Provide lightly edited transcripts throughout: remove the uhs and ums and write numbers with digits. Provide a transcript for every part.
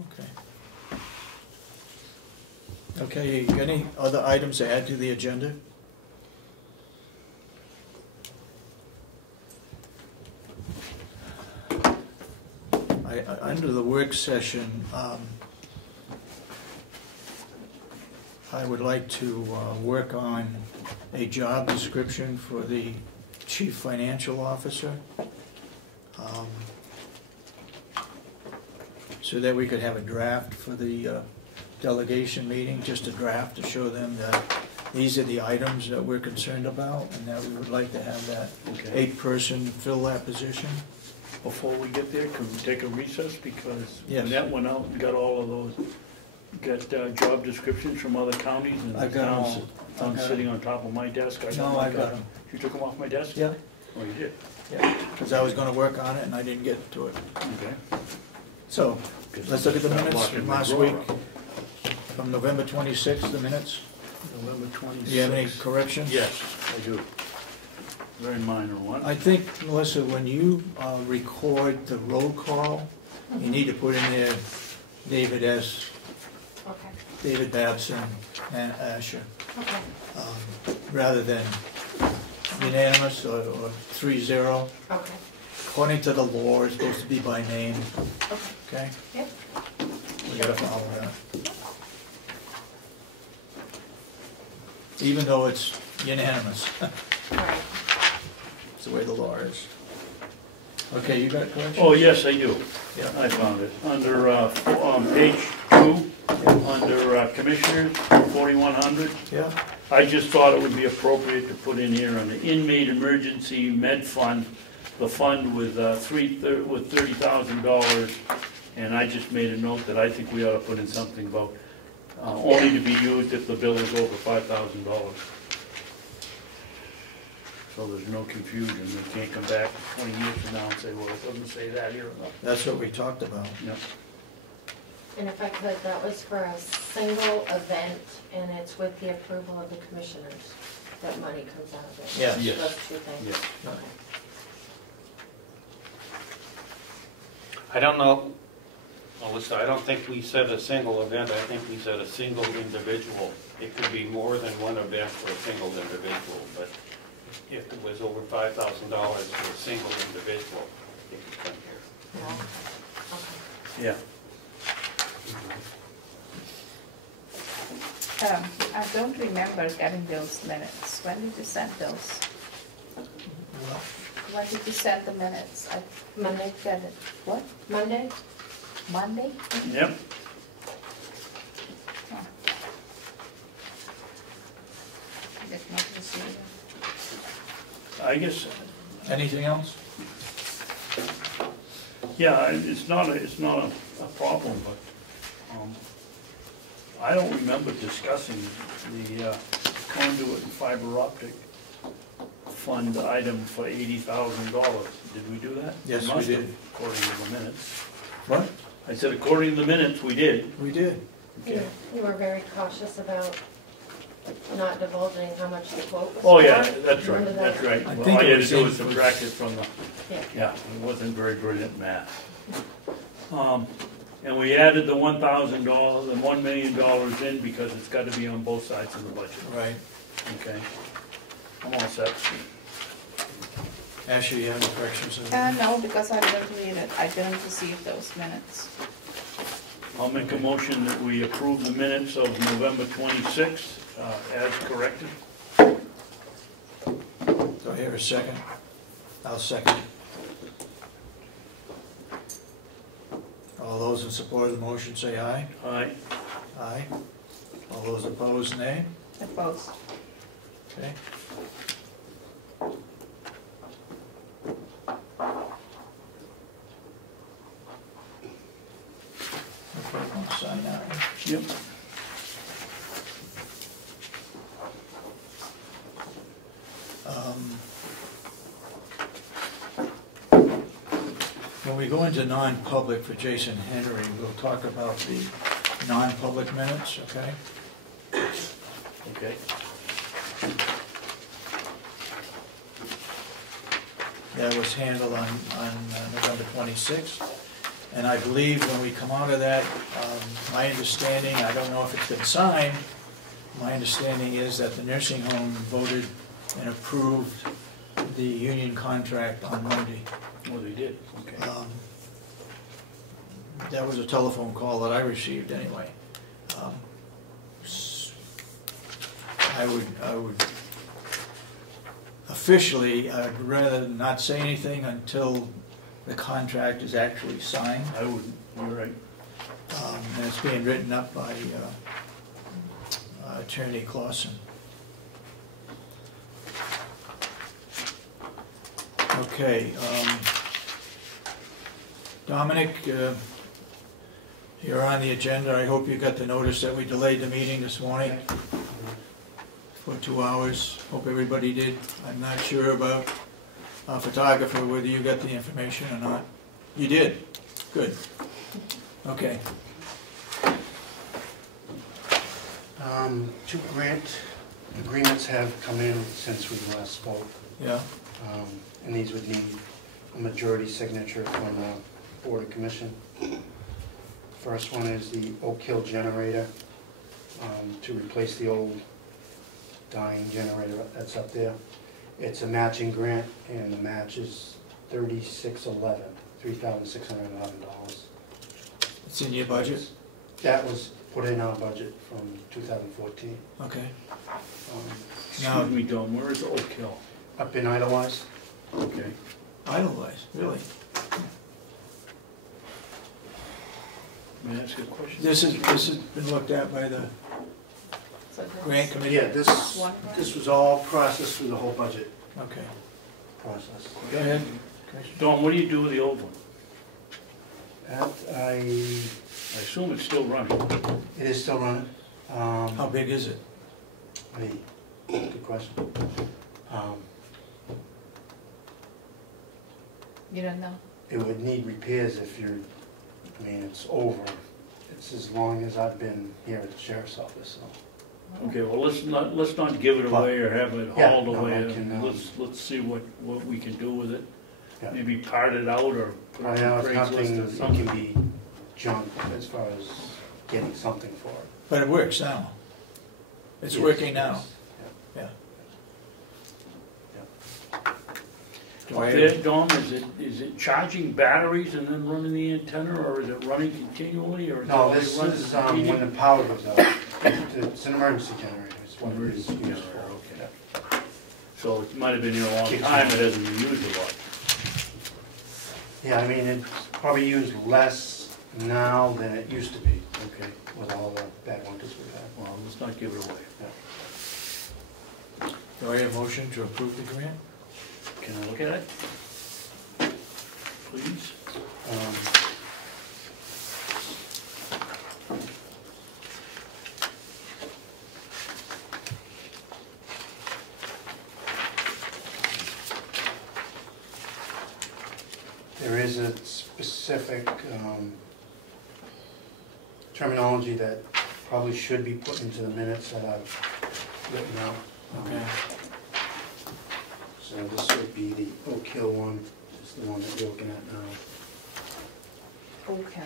Okay. Okay, any other items to add to the agenda? Under the work session, I would like to work on a job description for the Chief Financial Officer, so that we could have a draft for the delegation meeting, just a draft to show them that these are the items that we're concerned about, and that we would like to have that 8-person fill that position. Before we get there, can we take a recess? Because Yes. when that went out and got all of those, got job descriptions from other counties, and I've got them all. I'm sitting on top of my desk. I've got them. You took them off my desk? Yeah. Oh, you did? Yeah, because I was going to work on it and I didn't get to it. Okay. So, let's look at the minutes Locking from my last drawer week, up. from November 26th, the minutes. November 26th. Do you have any corrections? Yes, I do. Very minor one. I think, Melissa, when you record the roll call, you need to put in there David S., David Babson, and Asha, rather than unanimous or 3-0. Okay. According to the law, it's supposed to be by name. Okay? Yep. We gotta follow that. Even though it's unanimous. Right. It's the way the law is. Okay, you got a correction? Oh, yes, I do. Yeah. I found it. Under page 2, under Commissioners, 4100. Yeah, I just thought it would be appropriate to put in here on the inmate emergency med fund, the fund with $30,000, and I just made a note that I think we ought to put in something about only to be used if the bill is over $5,000. So there's no confusion. We can't come back 20 years from now and say, well, it doesn't say that here enough. that's what we talked about. Yep. And if I could, that was for a single event, and it's with the approval of the commissioners, that money comes out of it. Yes. Yes. Those two things. Yes. Okay. I don't know, Melissa, I don't think we said a single event, I think we said a single individual. It could be more than one event for a single individual, but if it was over $5,000 for a single individual, it could come here. No? Okay. Yeah. I don't remember getting those minutes. When did you send those? When did you send the minutes? I Monday. didn't get it. What? Monday? Monday? Yep. Oh. Did not receive it. I guess, Anything else? yeah, it's not a problem, but I don't remember discussing the conduit and fiber optic fund item for $80,000. Did we do that? Yes, we Must have, did. according to the minutes. What? I said, according to the minutes, we did. We did. Okay. You were very cautious about not divulging how much the quote was. Oh, yeah, for. that's right, Remember that's that? right. I Well, think all it you had to was do in was for- subtract it from the, Yeah. yeah, it wasn't very brilliant math. And we added the $1,000, the $1 million in because it's got to be on both sides of the budget. Right. Okay. I'm all set. Ashley, you have any corrections? No, because I didn't read it. I didn't receive those minutes. I'll make a motion that we approve the minutes of November 26th as corrected. Do I hear a second? I'll second. All those in support of the motion say aye. Aye. Aye. All those opposed, nay. Opposed. Okay. Okay, I'll sign that one. Yep. When we go into non-public for Jason Henry, we'll talk about the non-public minutes, okay? Okay. That was handled on November 26th. And I believe when we come out of that, my understanding, I don't know if it's been signed, my understanding is that the nursing home voted and approved the union contract on Monday. Oh, they did, okay. That was a telephone call that I received anyway. I would officially, I'd rather not say anything until the contract is actually signed. I wouldn't, you're right. And it's being written up by Attorney Clausen. Okay, Dominic, you're on the agenda. I hope you got the notice that we delayed the meeting this morning for 2 hours. Hope everybody did. I'm not sure about our photographer, whether you got the information or not. You did? Good. Okay. 2 grant agreements have come in since we last spoke. Yeah. And these would need a majority signature from the Board of Commission. First one is the Oak Hill generator to replace the old dying generator that's up there. It's a matching grant, and the match is $3,611. It's in your budget? That was put in our budget from 2014. Okay. Excuse me, Dom, where is Oak Hill? Up in Idlewild. Okay. Idlewild, really? May I ask a question? This has been looked at by the So that's grant committee? Yeah, this was all processed through the whole budget Okay. process. Go ahead. Dom, what do you do with the old one? That I assume it's still running. it is still running. How big is it? Good question. You don't know? It would need repairs if you're, I mean, it's over. It's as long as I've been here at the sheriff's office, so. Okay, well, let's not give it away or have it Yeah, hauled no, away. I can, Let's see what we can do with it. Yeah. Maybe part it out or put Right it now, on it's nothing Craigslist or that something. can be junk as far as getting something for it. But it works now. It's Yes, working now. yes, Yeah. yeah. Do I There, have- Dom, is it charging batteries and then running the antenna, or is it running continually, or is it No, only this running is continually? when the power goes out. It's an emergency generator. It's what it is Emergency used generator, for. okay. So it might have been here a long Keeps time, it running. hasn't been used a lot. Yeah, I mean, it's probably used less now than it used to be Okay, with all the bad winters we've had. well, let's not give it away. Do I have a motion to approve the grant? Can I look at it? Please? There is a specific terminology that probably should be put into the minutes that I've written out. Okay. So this would be the Oak Hill one, is the one that you're looking at now. Okay.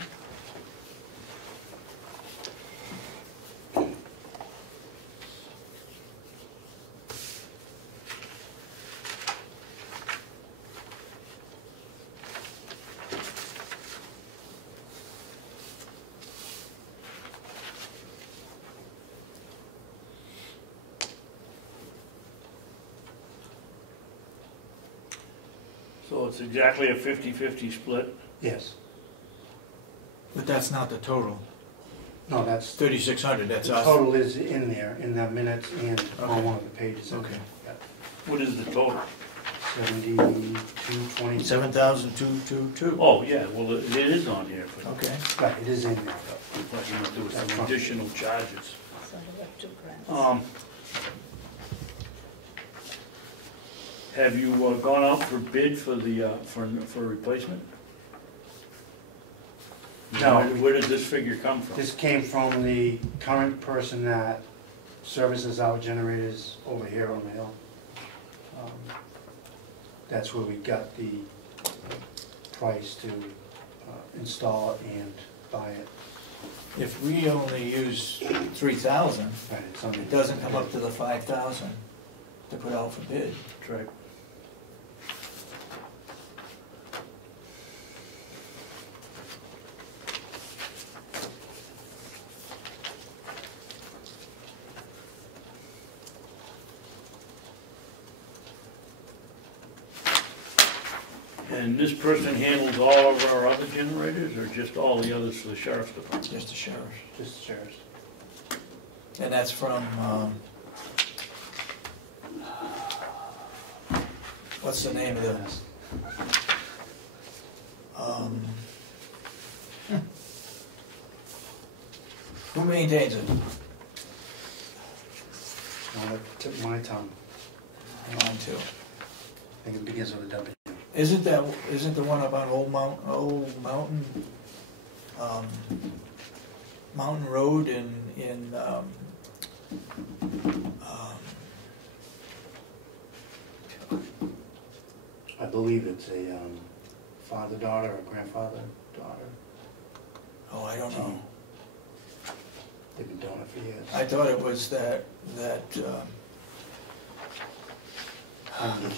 So it's exactly a 50-50 split? Yes. But that's not the total. No, that's, 3,600, that's the us. total is in there, in the minutes and Okay. on one of the pages. Okay. What is the total? 7220. 7,222. Oh, yeah, well, it is on here, but Okay. Right, it is in there. I thought you meant there was That's some fine. additional charges. So we have 2 grants. Have you gone out for bid for the, for replacement? No. Where does this figure come from? This came from the current person that services our generators over here on the hill. That's where we got the price to install it and buy it. If we only use 3,000, Right, it's on it doesn't come up to the 5,000 to put out for bid. That's right. And this person handles all of our other generators, or just all the others for the sheriff's department? Just the sheriff. Just shares. And that's from, what's the name of the, who maintains it? Not a tip of my tongue. Mine too. I think it begins with a W. Isn't the one up on Mountain Road in I believe it's a father-daughter or grandfather-daughter. oh, I don't know. They've been doing it for years. I thought it was that the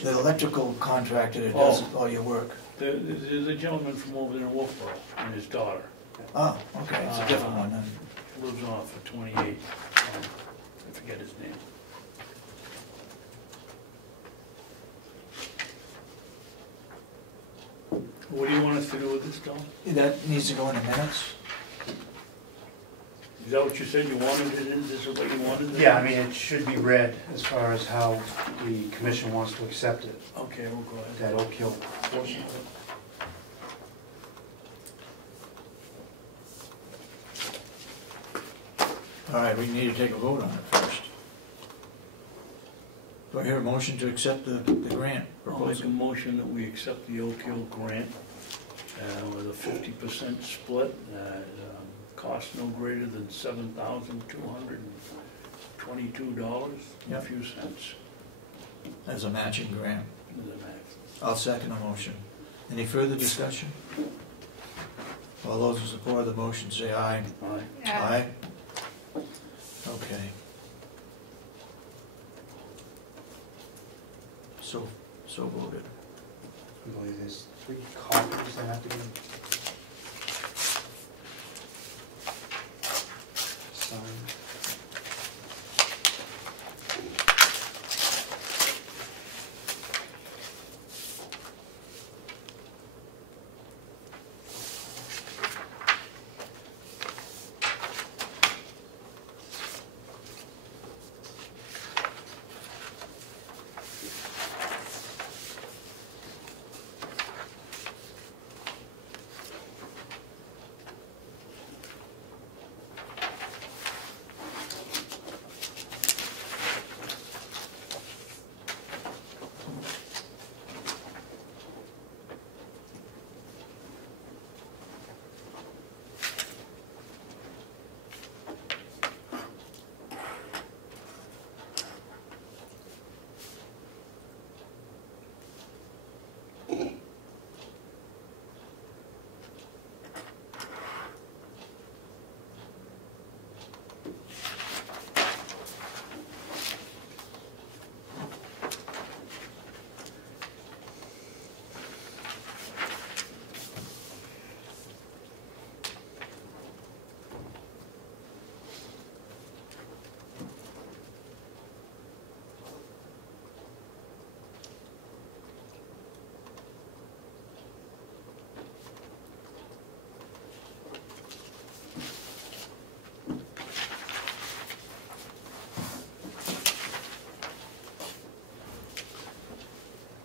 electrical contractor that does all your work. There's a gentleman from over there in Wolfboro and his daughter. Oh, okay, it's a different one then. Lives on for 28. I forget his name. What do you want us to do with this, Tom? That needs to go in the minutes. Is that what you said you wanted it in? This is what you wanted it? Yeah, I mean, it should be read as far as how the commission wants to accept it, Okay, we'll go ahead. that Oak Hill portion of it. All right, we need to take a vote on it first. Do I hear a motion to accept the grant I'll make a proposal? motion that we accept the Oak Hill grant with a 50% split, cost no greater than $7,222 and a few cents. As a matching grant. Is the max. I'll second the motion. Any further discussion? All those in support of the motion say aye. Aye. Yeah. Okay. So voted. I believe there's 3 copies that have to be signed.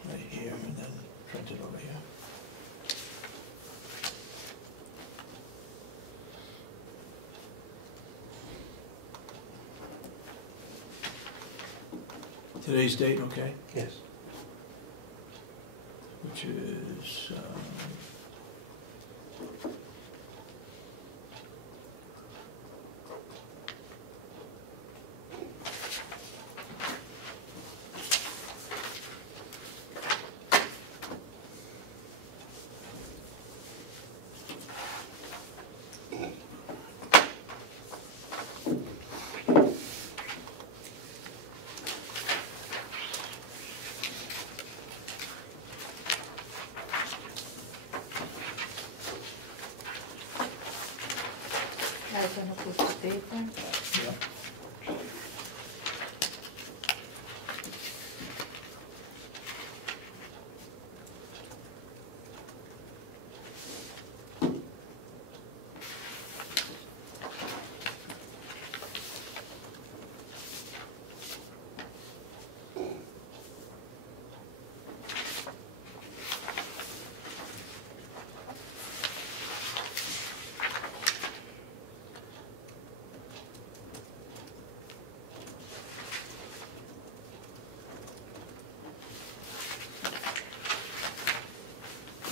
Right here and then print it over here. Today's date, okay? Yes. Which is,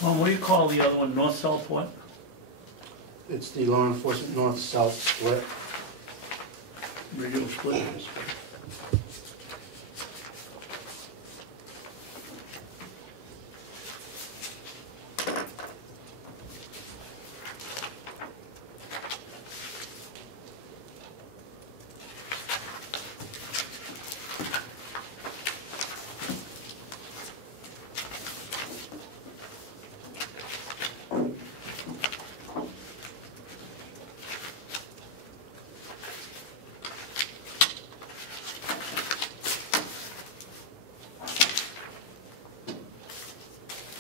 Tom, what do you call the other one, north-south what? It's the law enforcement north-south split. Radio split?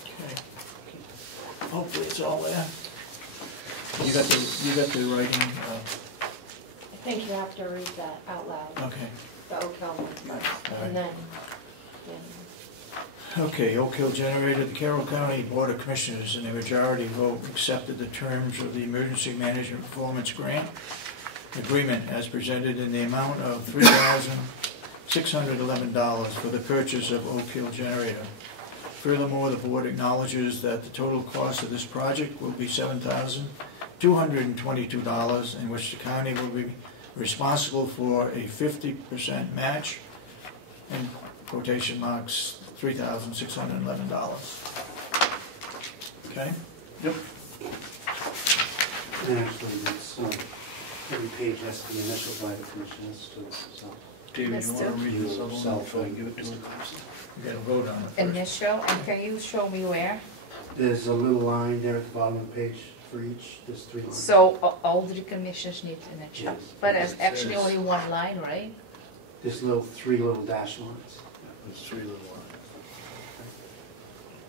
Okay. Hopefully it's all there. You got the writing, I think you have to read that out loud, okay. the Oak Hill one first, Alright. and then, Okay, Oak Hill Generator, the Carroll County Board of Commissioners in a majority vote accepted the terms of the Emergency Management Performance Grant Agreement as presented in the amount of $3,611 for the purchase of Oak Hill Generator. Furthermore, the board acknowledges that the total cost of this project will be $7,222, in which the county will be responsible for a 50% match, and quotation marks, $3,611. Okay? Yep. And actually, it's, every page has to be initialed by the commissioners too, so. David, Yes, you wanna sir. read this other one Yourself, before I give it to him? You gotta vote on it first. Initial, and can you show me where? There's a little line there at the bottom of the page for each, there's 3 lines. So all the commissioners need initial, Yes. but there's It actually says- only one line, right? There's 3 little dash lines. There's 3 little ones.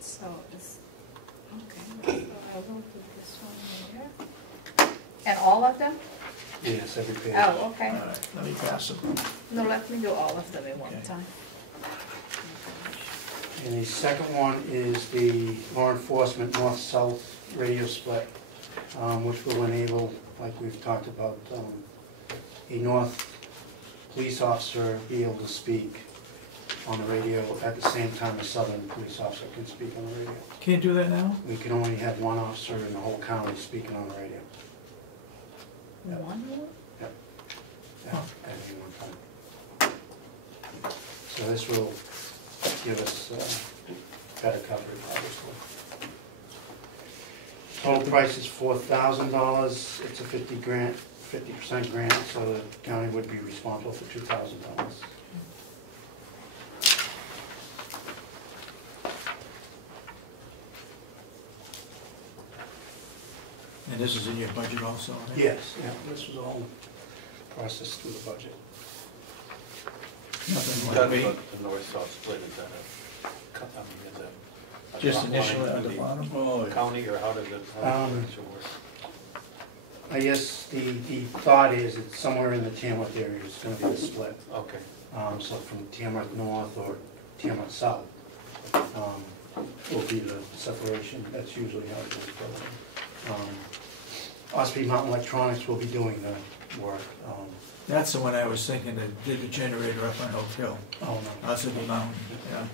So it's, okay, so I will do this one here. And all of them? Yes, every page. Oh, okay. All right, let me pass it. No, let me do all of them at one Okay. time. And the second one is the law enforcement north-south radio split, which will enable, like we've talked about, a north police officer be able to speak on the radio at the same time a southern police officer can speak on the radio. Can't do that now? We can only have one officer in the whole county speaking on the radio. Yeah. One more? At any one time. So this will give us better coverage, obviously. Total price is $4,000. It's a 50% grant, so the county would be responsible for $2,000. And this is in your budget also? right? Yes, yeah, this was all processed through the budget. Nothing like Talking me, about the north-south split, is that is that a just drop initially line at the to bottom? Oh, yeah. county, or how does it actually work? I guess the thought is it's somewhere in the Tamworth area is going to be the split. Okay. So from Tamworth North or Tamworth South will be the separation. That's usually how it goes. Ossipee Mountain Electronics will be doing the work. That's the one I was thinking that did the generator up on Oak Hill. Oh, no. Ossipee Mountain, yeah.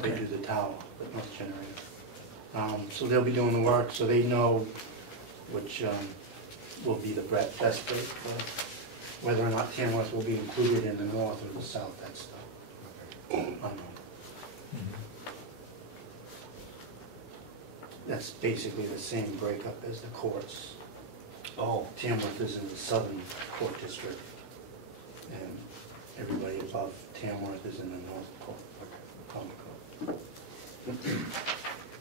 They Okay. do the tower, but not the generator. So they'll be doing the work, so they know which will be the best fit for whether or not Tamworth will be included in the north or the south, that's the unknown. Mhm. That's basically the same breakup as the courts. Oh, Tamworth is in the southern court district, and everybody above Tamworth is in the north court, common court.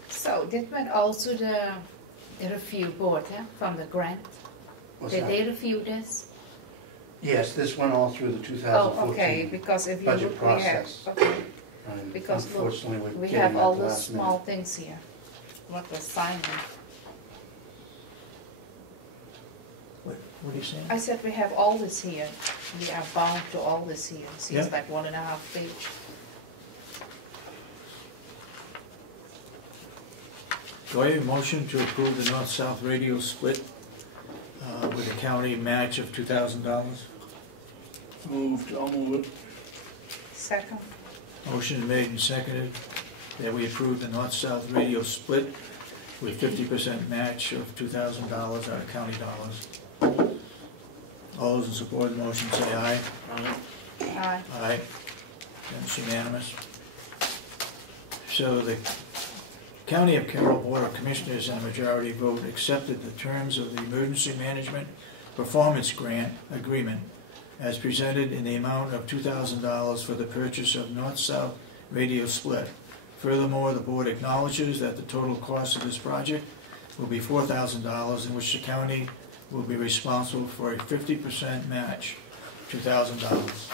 So did we also the review board, from the grant? What's Did that? they review this? Yes, this went all through the Oh, 2014 okay, because if you budget look, we have, process. okay, and because look, unfortunately, we're we getting have at all the the last small minute. things here. What was signed. What are you saying? I said we have all this here. We are bound to all this here. It seems Yeah. like 1.5 page. Do I have a motion to approve the north-south radio split with a county match of $2,000? Moved, I'll move it. Second, Motion made and seconded that we approve the north-south radio split with 50% match of $2,000 out of county dollars. All those in support of the motion say aye. Aye. Aye. That's unanimous. So the County of Carroll Board of Commissioners in a majority vote accepted the terms of the Emergency Management Performance Grant Agreement as presented in the amount of $2,000 for the purchase of north-south radio split. Furthermore, the board acknowledges that the total cost of this project will be $4,000, in which the county will be responsible for a 50% match, $2,000.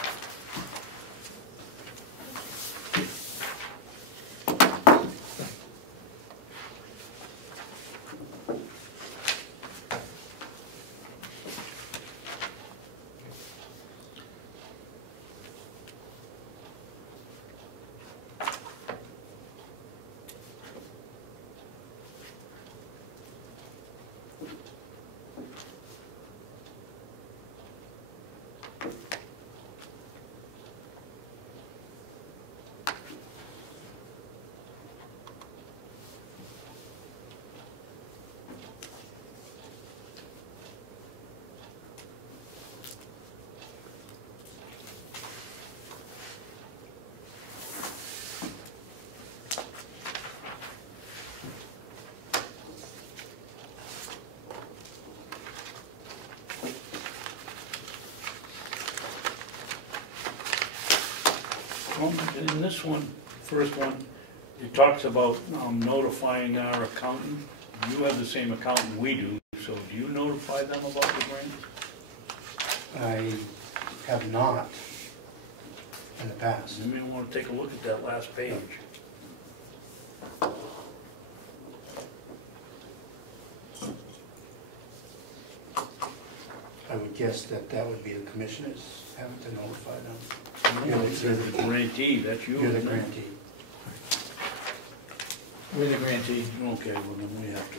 In this one, first one, it talks about notifying our accountant. You have the same accountant we do, so do you notify them about the grant? I have not in the past. You may want to take a look at that last page. I would guess that that would be the commissioners having to notify them. It says the grantee, that's you. You're the isn't it? grantee. We're the grantee. Okay, well then we have to.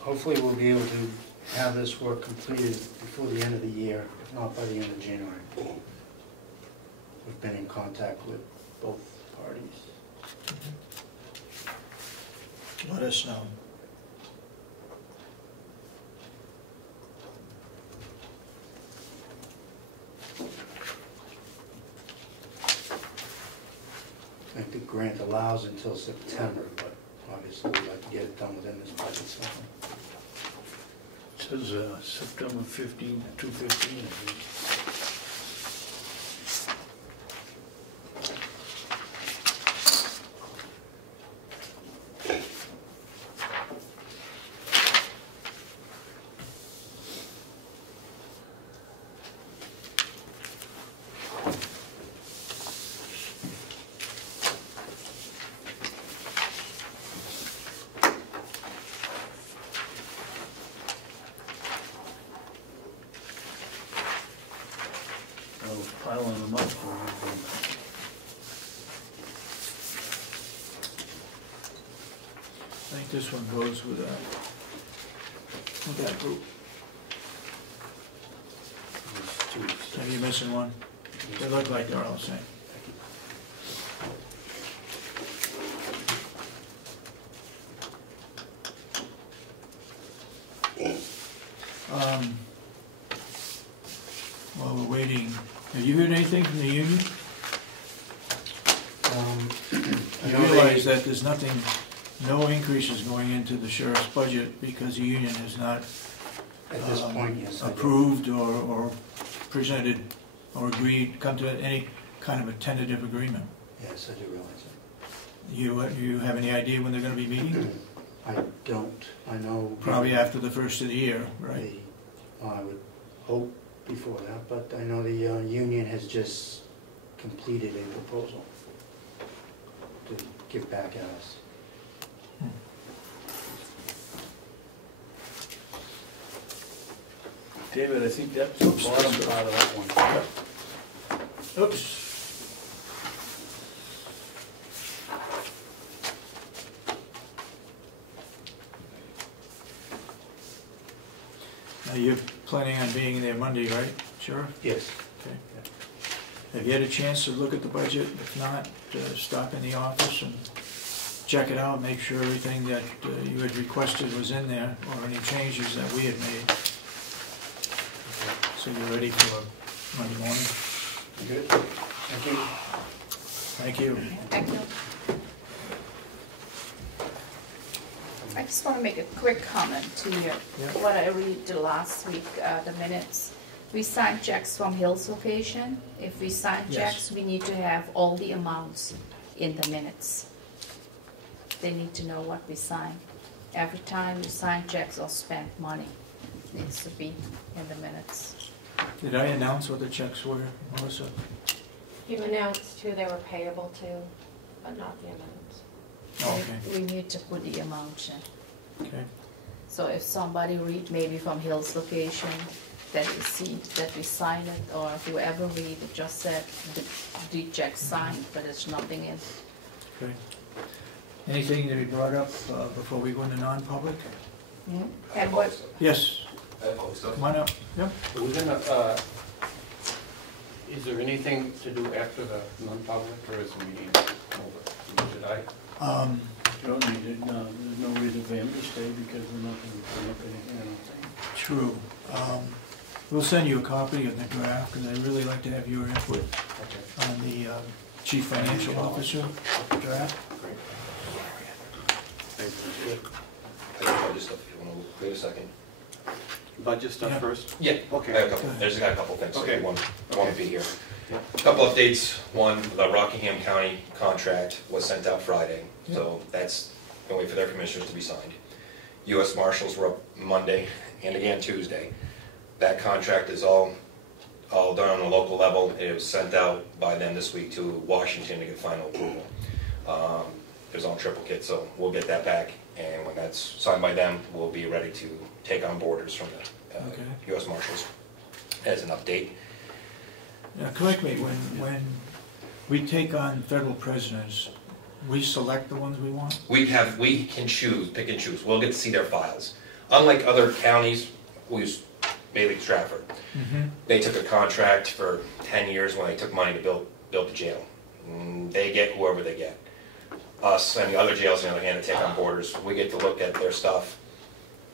Hopefully we'll be able to have this work completed before the end of the year, if not by the end of January. We've been in contact with both parties. Let us know. I think the grant allows until September, but obviously we'd like to get it done within this budget cycle. It says September 15 to 2/15, I think. I was piling them up for you. I think this one goes with that group. Are you missing one? They look like they're all the same. While we're waiting, have you heard anything from the union? I realize that there's nothing, no increases going into the sheriff's budget because the union has not At this point, yes. I do. approved or presented or agreed, come to any kind of a tentative agreement. Yes, I do realize You have any idea when they're gonna be meeting? it. I don't, I know. Probably after the first of the year, right? I would hope before that, but I know the union has just completed a proposal to give back at us. David, I think that's the bottom part of that one. Oops. Now, you're planning on being there Monday, right, Sheriff? Yes. Okay. Have you had a chance to look at the budget? If not, stop in the office and check it out, make sure everything that you had requested was in there, or any changes that we had made. So you're ready for Monday morning? Good. Thank you. Thank you. Thank you. I just want to make a quick comment to you. Yeah. What I read the last week, the minutes. We signed checks from Hill's location. If we sign Yes. checks, we need to have all the amounts in the minutes. They need to know what we signed. Every time we sign checks or spend money, it needs to be in the minutes. Did I announce what the checks were, Melissa? You announced who they were payable to, but not the amounts. Oh, okay, We need to put the amount in. okay. So if somebody read maybe from Hill's location, that we see that we sign it, or whoever read it just said the check signed, but there's nothing in. Okay. Anything to be brought up before we go into non-public? And what, Yes, come on up. Yep. We're gonna, is there anything to do after the non-public, or is the meeting over? Did I? You don't need it, no, there's no reason for him to stay because we're not gonna bring up anything, I don't think. True. We'll send you a copy of the draft, because I'd really like to have your input Okay. on the Chief Financial Officer draft. Great. I got budget stuff, if you want to wait a second. Budget stuff Yeah. first? Yeah, I Okay. got a couple, there's got a couple things, so Okay. you want to be here. Yeah. A couple updates, one, the Rockingham County contract was sent out Friday, so that's, gonna wait for their commissioners to be signed. US Marshals were up Monday and again Tuesday. That contract is all done on a local level, it was sent out by them this week to Washington to get final approval. It was on triplicate, so we'll get that back, and when that's signed by them, we'll be ready to take on borders from the Okay. US Marshals as an update. Now, correct me, when we take on federal prisoners, we select the ones we want? We can choose, pick and choose, we'll get to see their files. Unlike other counties, we use Bailey Stratford. They took a contract for 10 years when they took money to build the jail. They get whoever they get. Us and the other jails, on the other hand, to take on borders, we get to look at their stuff,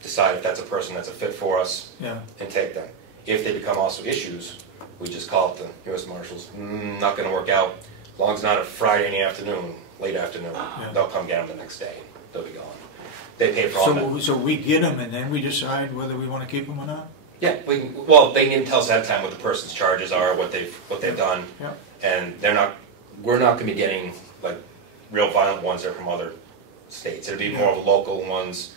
decide if that's a person that's a fit for us, Yeah, and take them. If they become also issues, we just call it the US Marshals. Not gonna work out, as long as it's not a Friday in the afternoon, late afternoon, they'll come get them the next day, they'll be gone. They pay for all that. so we get them and then we decide whether we want to keep them or not? Yeah, well, they can tell us ahead of time what the person's charges are, what they've done, Yeah. and we're not gonna be getting like real violent ones that are from other states. It'll be more of local ones,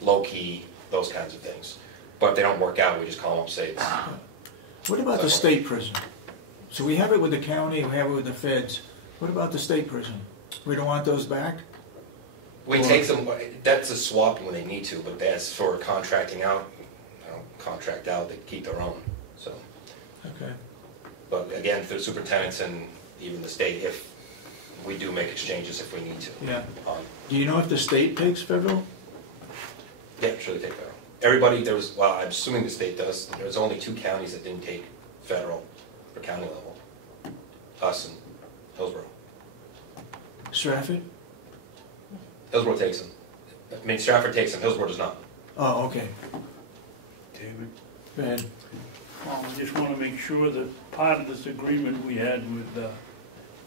low-key, those kinds of things. But if they don't work out, we just call them up, say it's... What about the state prison? So we have it with the county, we have it with the feds. What about the state prison? We don't want those back? We take some, that's a swap when they need to, but as for contracting out, contract out, they keep their own, so. Okay. But again, for the superintendents and even the state, if we do make exchanges if we need to. Yeah. Do you know if the state takes federal? Yeah, I'm sure they take federal. Everybody, well, I'm assuming the state does, there's only 2 counties that didn't take federal for county level. Us and Hillsborough. Stratford? Hillsborough takes them. I mean, Stratford takes them, Hillsborough does not. Oh, okay. David? Go ahead. I just want to make sure that part of this agreement we had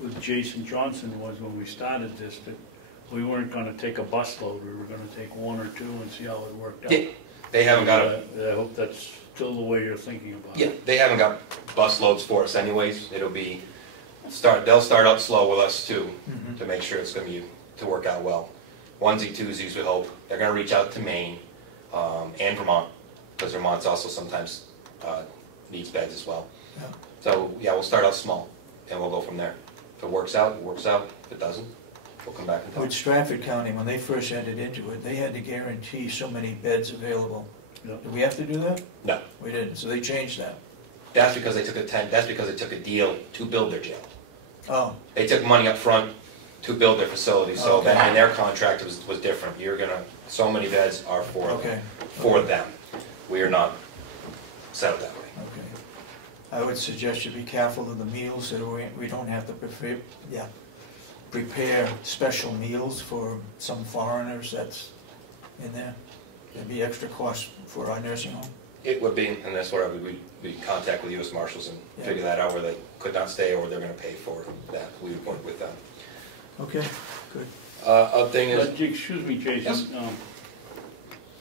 with Jason Johnson was when we started this, that we weren't going to take a busload, we were going to take 1 or 2 and see how it worked out. Yeah, they haven't got a... I hope that's still the way you're thinking about it. Yeah, they haven't got bus loads for us anyways. It'll be they'll start out slow with us too, Mhm. to make sure it's gonna to work out well. Onesie, twosies, we hope. They're gonna reach out to Maine, and Vermont, because Vermont's also sometimes, needs beds as well. Yeah. So, yeah, we'll start out small, and we'll go from there. If it works out, it works out. If it doesn't, we'll come back and With talk. Stratford County, when they first entered into it, they had to guarantee so many beds available. Yep. Did we have to do that? No, We didn't, so they changed that. that's because they took a deal to build their jail. Oh, They took money up front to build their facility, so Okay. that, and their contract was different. You're gonna, so many beds are okay, for them. We are not set up that way. okay. I would suggest you be careful of the meals, so we don't have to prepare special meals for some foreigners that's in there. There'd be extra costs for our nursing home. It would be, and that's where we contact with U.S. Marshals and Yeah. figure that out, where they could not stay or they're gonna pay for that. We would work with them. Okay, good. Other thing is, But, excuse me, Jason,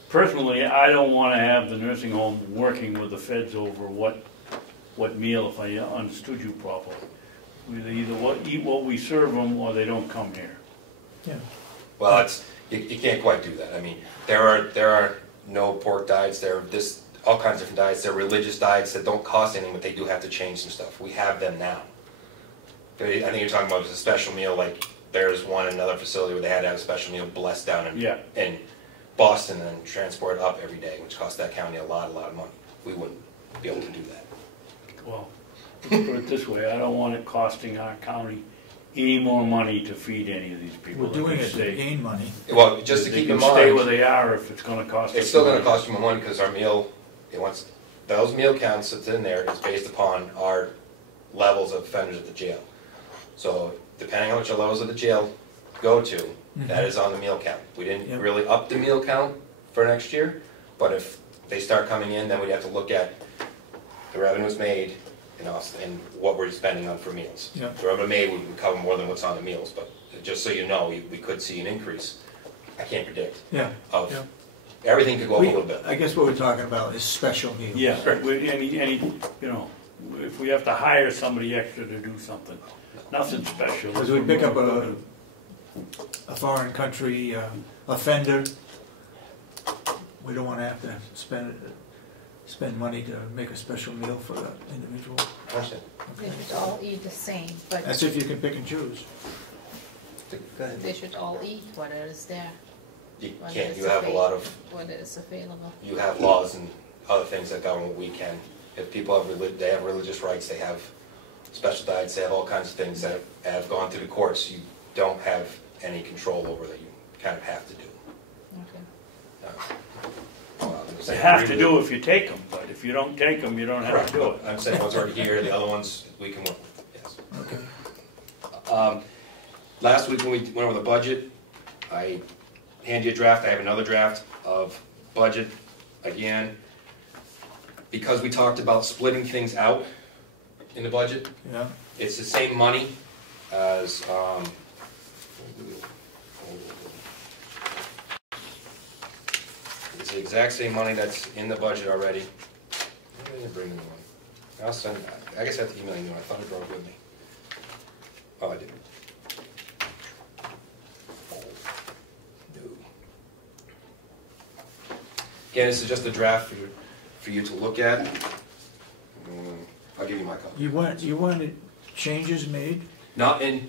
personally, I don't wanna have the nursing home working with the feds over what meal, if I understood you properly. We either eat what we serve them, or they don't come here. Yeah, well, you can't quite do that. I mean, there are no pork diets, there are all kinds of different diets. There are religious diets that don't cost anything, but they do have to change some stuff. We have them now. I think you're talking about a special meal, like there's one in another facility where they had to have a special meal blessed down in Boston and transport up every day, which cost that county a lot of money. We wouldn't be able to do that. Well, let's put it this way, I don't want it costing our county any more money to feed any of these people. we're doing it to They gain money. Well, just to keep in They can stay where mind, they are if it's gonna cost us. it's still gonna money. cost you more money because our meal, those meal counts that's in there is based upon our levels of offenders at the jail. So depending on what your levels of the jail go to, that is on the meal count. We didn't Yep. really up the meal count for next year, but if they start coming in, then we'd have to look at the revenues made and what we're spending on for meals. Yep. The revenue made would cover more than what's on the meals, but just so you know, we could see an increase. I can't predict. Yeah. Of Yeah. everything could go up a little bit. I guess what we're talking about is special meals. Yeah, if we have to hire somebody extra to do something, nothing special. Because we pick up a foreign country offender, we don't want to have to spend money to make a special meal for that individual. Understand. They should all eat the same, but That's if you can pick and choose. Go ahead. they should all eat whatever is there, You whether can't, it's you have a lot of, whether it's available. you have laws and other things that govern what we can. If people have, they have religious rights, they have special diets, they have all kinds of things that have gone through the courts, you don't have any control over that you kind of have to do. Okay. You have to do if you take them, but if you don't take them, you don't have Correct, to do it. but I'm saying one's already here, the other ones, we can work with, yes. Okay. Last week when we went over the budget, I handed you a draft, I have another draft of budget again. Because we talked about splitting things out in the budget, Yeah, it's the same money as, it's the exact same money that's in the budget already. I didn't bring the new one. I'll send, I guess I have to email you, I thought I brought it with me. Oh, I did. New. Again, this is just a draft for you to look at. I'll give you my copy. you wanted changes made? Not in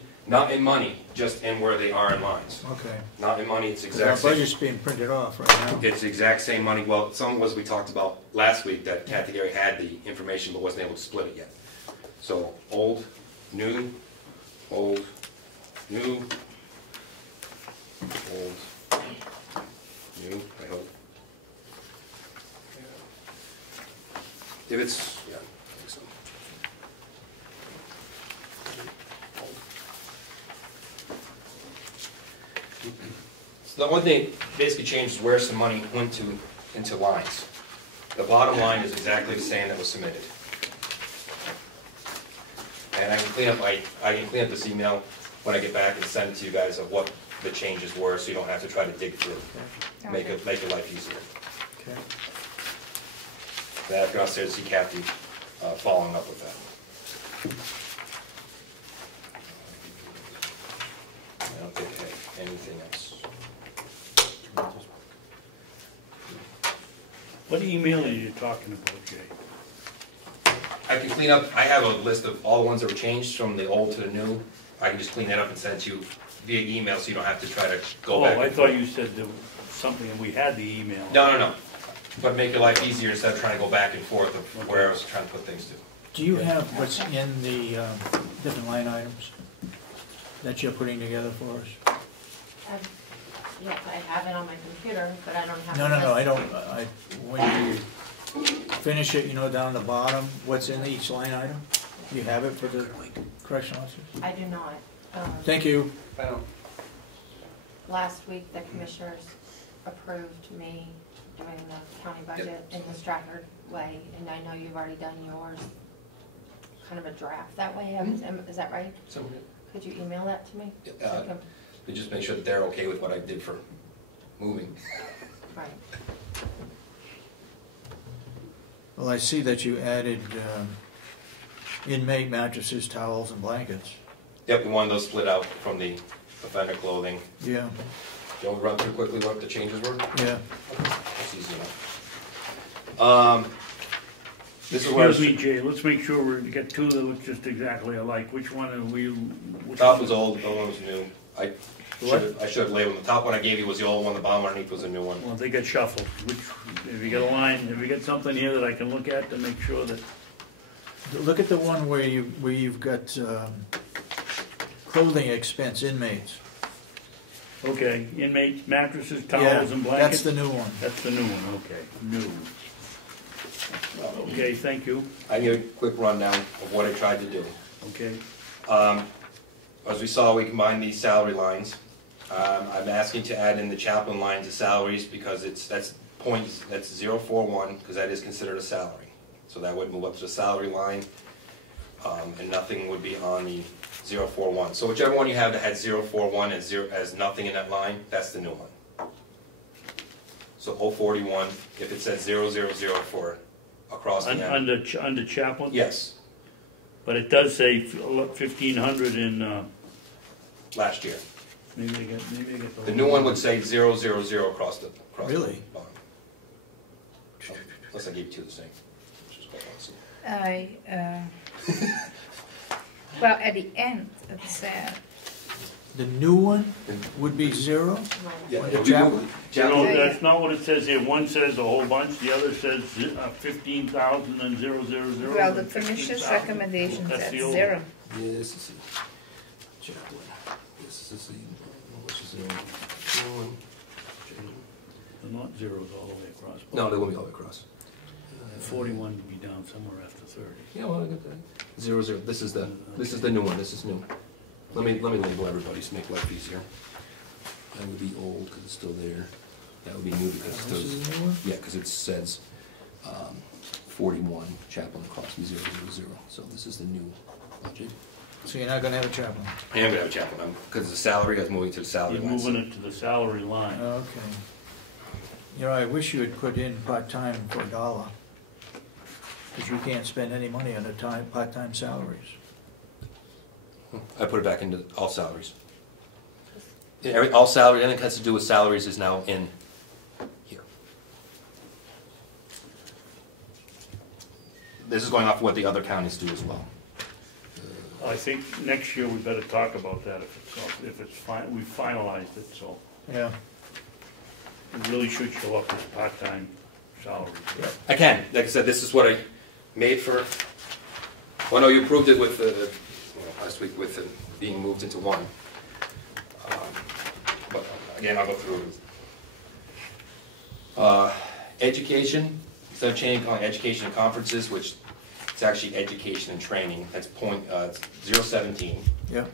money, just in where they are in lines. Okay. Not in money, it's 'Cause our exact same. budget's being printed off right now. It's the exact same money. Well, some was we talked about last week that Kathy Gary had the information but wasn't able to split it yet. So old, new, old, new, old, new, I hope. If it's, yeah, I think so. So the one thing basically changed is where some money went into lines. The bottom line is exactly the same that was submitted. And I can clean up this email when I get back and send it to you guys of what the changes were, so you don't have to try to dig through. Make your life easier. Okay. Then I have to go upstairs to see Kathy following up with that. anything else. What email are you talking about, Jay? I can clean up, I have a list of all the ones that were changed from the old to the new. I can just clean that up and send it to you via email, so you don't have to try to go back. Oh, I and thought forth. you said there was something, and we had the email. No. But make your life easier instead of trying to go back and forth of Okay. where I was trying to put things to. Do you have what's in the different line items that you're putting together for us? Yes, I have it on my computer, but I don't have. No, the I list. don't, when you finish it, down the bottom, what's in each line item? Do you have it for the correctional officers? I do not. Thank you. Last week, the commissioners approved me doing the county budget in the Stratford way, and I know you've already done yours, kind of a draft that way, is that right? So, Could you email that to me? So I can- we just make sure that they're okay with what I did for moving. Right. Well, I see that you added inmate mattresses, towels, and blankets. Yep, we wanted those split out from the offender clothing. Yeah, Do you want to run through quickly what the changes were? yeah. That's easy enough. This is where, Excuse me, Jay, let's make sure we get two that look just exactly alike. Which one are we? Which top one? was old, the other one was new. I should have labeled them. The top one I gave you was the old one, the bottom underneath was a new one. Well, they get shuffled. Which, if you got a line, if you got something here that I can look at to make sure that, Look at the one where you've got clothing expense, inmates. okay, inmates, mattresses, towels, Yeah, and that's blankets? the new one. That's the new one, okay, new. Okay, thank you, I give a quick rundown of what I tried to do. okay. As we saw, we combined these salary lines. I'm asking to add in the chaplain line to salaries because that's 0.41, because that is considered a salary. So that would move up to the salary line, and nothing would be on the 041. So whichever one you have that had 041 as nothing in that line, that's the new one. So 041, if it says 000 for across the end. Under chaplain? Yes, But it does say 1,500 in, last year. maybe I get The new one would say 000 across the Really? bottom. Oh, unless I gave you two the same. Which is quite awesome. Well, at the end, it said, The new one would be 0? Yeah, Under if we chaplain? move- You know, chaplain- that's not what it says here. One says a whole bunch, the other says 15,000 and 000. well, the and commissioner's 15,000. recommendations That's at the old 0. Yes, this is chaplain. This is the, which is the one. They're not zeros all the way across. No, they won't be all the way across. 41 would be down somewhere after 30. Yeah, well, I got that. 0, 0. This is the new one. This is new. Let me label everybody to make life easier. That would be old because it's still there. That would be new because it This still. is the new one? Yeah, because it says 41 chaplain across 0, 0. So this is the new budget. So you're not gonna have a chaplain? I am gonna have a chaplain, because the salary, I was moving to the salary You're line. moving it to the salary line. Okay. I wish you had put in part-time for $1, because you can't spend any money on the part-time salaries. I put it back into all salaries. All salary, anything that has to do with salaries is now in here. This is going off what the other counties do as well. I think next year we better talk about that if it's fine, we finalized it, so Yeah. it really should show up as part-time salary. I can, like I said, this is what I made for, well, no, you approved it with last week with it being moved into one. But again, I'll go through it. Education, instead of changing calling it education and conferences, which it's actually education and training, that's 017. Yeah.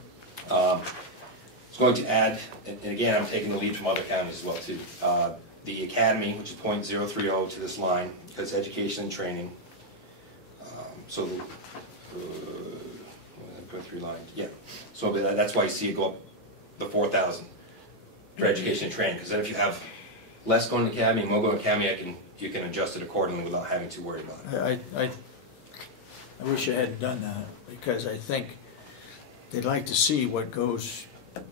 It's going to add, and again, I'm taking the lead from other counties as well too, the academy, which is 0.030 to this line, because education and training. So, go through lines, yeah. So that's why you see it go up the 4,000 for education and training, because then if you have less going to academy and more going to academy, you can adjust it accordingly without having to worry about it. I wish I hadn't done that, because I think they'd like to see what goes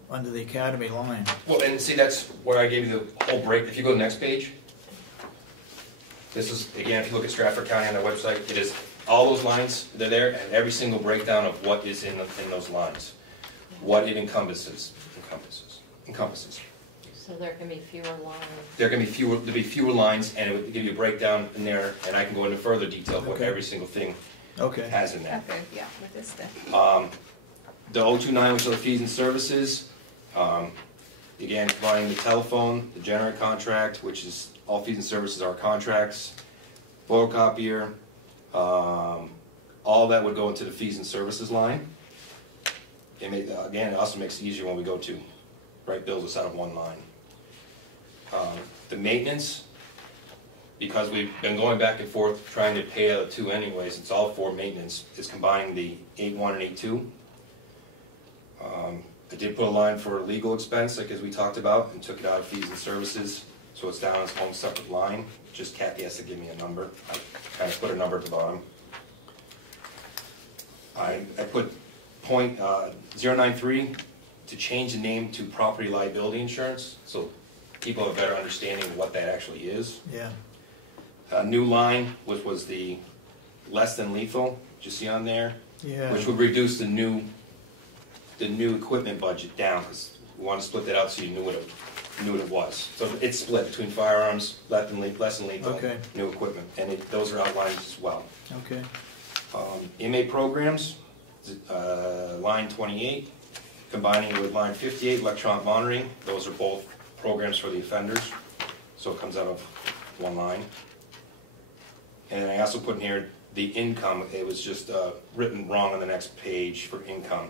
under the academy line. Well, and see, that's where I gave you the whole break. If you go to the next page, this is, again, if you look at Stratford County on their website, it is all those lines, they're there, and every single breakdown of what is in those lines, what it encompasses. So there can be fewer lines. There'll be fewer lines, and it would give you a breakdown in there, and I can go into further detail of what Okay. every single thing Okay. has in there. Okay, yeah, what is that? The 029, which are the fees and services, again, combining the telephone, the generator contract, which is all fees and services are contracts, photocopier, all that would go into the fees and services line. Again, it also makes it easier when we go to write bills us out of one line. The maintenance, because we've been going back and forth trying to pay the two anyways, it's all for maintenance, is combining the 8.1 and 8.2. I did put a line for legal expense, like as we talked about, and took it out of fees and services, so it's down as its own separate line. Just Kathy has to give me a number. I kind of put a number at the bottom. I put point 093 to change the name to property liability insurance, so people have a better understanding of what that actually is. Yeah. A new line, which was the less than lethal, you see on there, Yeah. which would reduce the new equipment budget down, because we want to split that out so you knew what it was. So it's split between firearms, less than lethal, Okay. new equipment, and those are outlined as well. Okay. Inmate programs, line 28, combining with line 58, electronic monitoring. Those are both programs for the offenders, so it comes out of one line. And I also put in here the income. It was just written wrong on the next page for income.